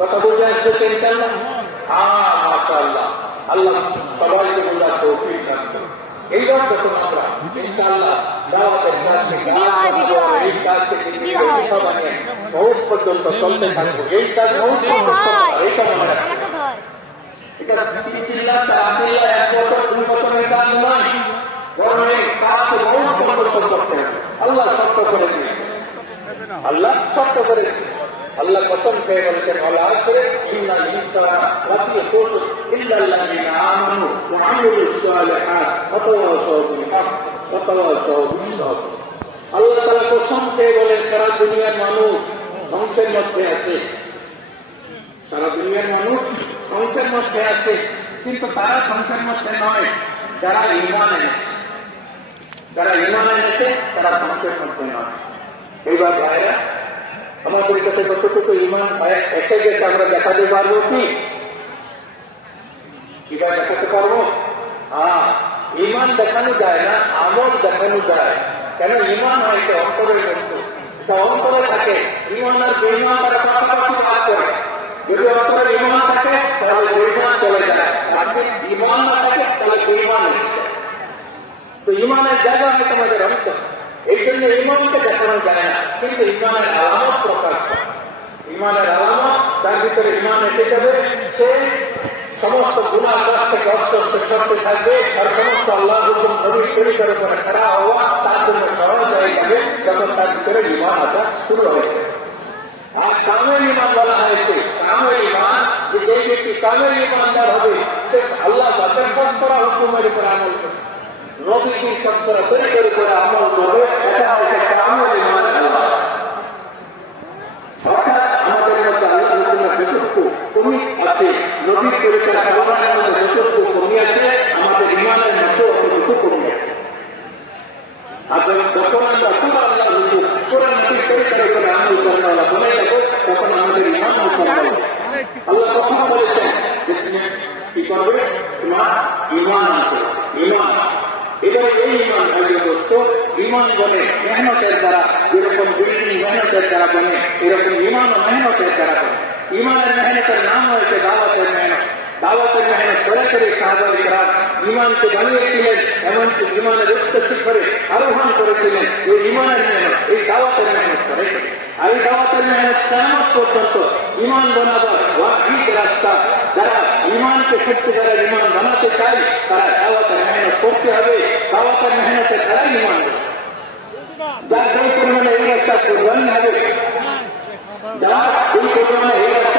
কথা বুঝে আসছে ইনশাআল্লাহ? মাশাআল্লাহ, আল্লাহ সবাইকে বোঝার তৌফিক দান করুন। এইবার যখন আমরা ইনশাআল্লাহ দাওয়াতের কাজকে এই কাজকে বানিয়ে মৌত পর্যন্ত চলতে থাকবো, এই কাজ মৌত পর্যন্ত এইটা মনে রাখবো। এটা চিল্লাহ তাআলা 1 বছর 2 বছরের কাজ নয়, বরং এই কাজ মৌত পর্যন্ত করতে হবে। আল্লাহ সত্য করে দিয়েছে, আল্লাহ সত্য করে দিয়েছে। আল্লাহ কসম খেয়ে বলেছেন, ওয়ালা আসরে ইন্নাল ইনসানা লাফি খুসর ইল্লাল্লাযিনা আমানু ওয়া আমিলুস সালিহাত ওয়া তাওয়াসাউ বিল হক ওয়া তাওয়াসাউ বিস সাবর। আল্লাহ তাআলা কসম খেয়ে বলেন, সারা দুনিয়ার মানুষ ধ্বংসের মধ্যে আছে, সারা দুনিয়ার মানুষ ধ্বংসের মধ্যে আছে, কিন্তু তারা ধ্বংসের মধ্যে নয় যারা ঈমান এনেছে। যারা ঈমান এনেছে তারা ধ্বংসের মধ্যে নয়। এইবার ভাইরা, আমাদের কাছে যতটুকু ঈমান এসে গেছে আমরা দেখাতে পারবো কি? কিভাবে দেখাতে পারবো? ঈমান দেখানো যায় না, আমল দেখানো যায়। কেন? ঈমান হয় এটা অন্তরের বস্তু, এটা অন্তরে থাকে। ঈমান আর বেঈমান তারা পাশাপাশি কাজ করে। যদি অন্তরে ঈমান থাকে তাহলে বেঈমান চলে যায়, আর যদি ঈমান না থাকে তাহলে বেঈমান এসে যায়। তো ঈমানের জায়গা হয় তোমাদের অন্তর। এই জন্য ঈমানকে দেখানো যায় না, কিন্তু ঈমানের আলামত প্রকাশ করে। ঈমানের আলামত, তার ভিতরে ঈমান এসে যাবে, সে সমস্ত গুনাহ কাজ থেকে অস্ত্র সরতে থাকবে, আর সমস্ত আল্লাহ হুকুম তরিকার উপরে খাড়া হওয়া তার জন্য সহজ হয়ে যাবে যখন তার ভিতরে ঈমান আসা শুরু হয়ে যাবে। আর কামেল ঈমান বলা হয়েছে, কামেল ঈমান, যে ব্যক্তি কামেল ঈমানদার হবে সে আল্লাহ তাদের সত্তরা হুকুমের উপর আমল করবে, নবীজির সত্তরা তরিকার উপরে আমল করবে। এটা হচ্ছে কামেল ঈমান। অর্থাৎ আমাদের মধ্যে আল্লাহ যতটুকু কমি আছে, নবীর তরিকার আলোচনার মধ্যে যতটুকু কমি আছে, আমাদের ঈমানের মধ্যে অতটুকু কমি আছে। আর যখন আমরা পুরো আল্লাহ হুকুম, পুরো নবীর তরিকার উপরে আমল করানো বলে যাবো, তখন আমাদের ঈমান মুসলমান হবে। আল্লাহ তখন বলেছেন যে তুমি কি করবে? তোমার ঈমান আছে, ঈমান। এবার এই ঈমান আগে বস্তু, ঈমান বলে মেহনতের দ্বারা, যেরকম বিল্ডিং মেহনতের দ্বারা বনে, এরকম ঈমানও মেহনতের দ্বারা বনে। ঈমানের মেহনতের নাম হয়েছে দাওয়াতের মেহনত। দাওয়াতের মেহনত করে করে সাহাবায়ে কেরাম ঈমানকে বানিয়েছিলেন, এমনকি ঈমানের উচ্চ শিখরে আরোহণ করেছিলেন। এই ঈমানের মেহনত, এই দাওয়াতের মেহনত করে। আর এই দাওয়াতের মেহনত কিয়ামত পর্যন্ত ঈমান বানাবার ওয়াজিব রাস্তা। যারা ঈমানকে সত্যিকারের ঈমান বানাতে চায় তারা দাওয়াতের মেহনত করতে হবে। দাওয়াতের মেহনতের দ্বারাই ঈমান হবে। যার যেই পরিমাণে এই রাস্তা পরিবহন হবে, যারা এই পরিমাণে এই রাস্তা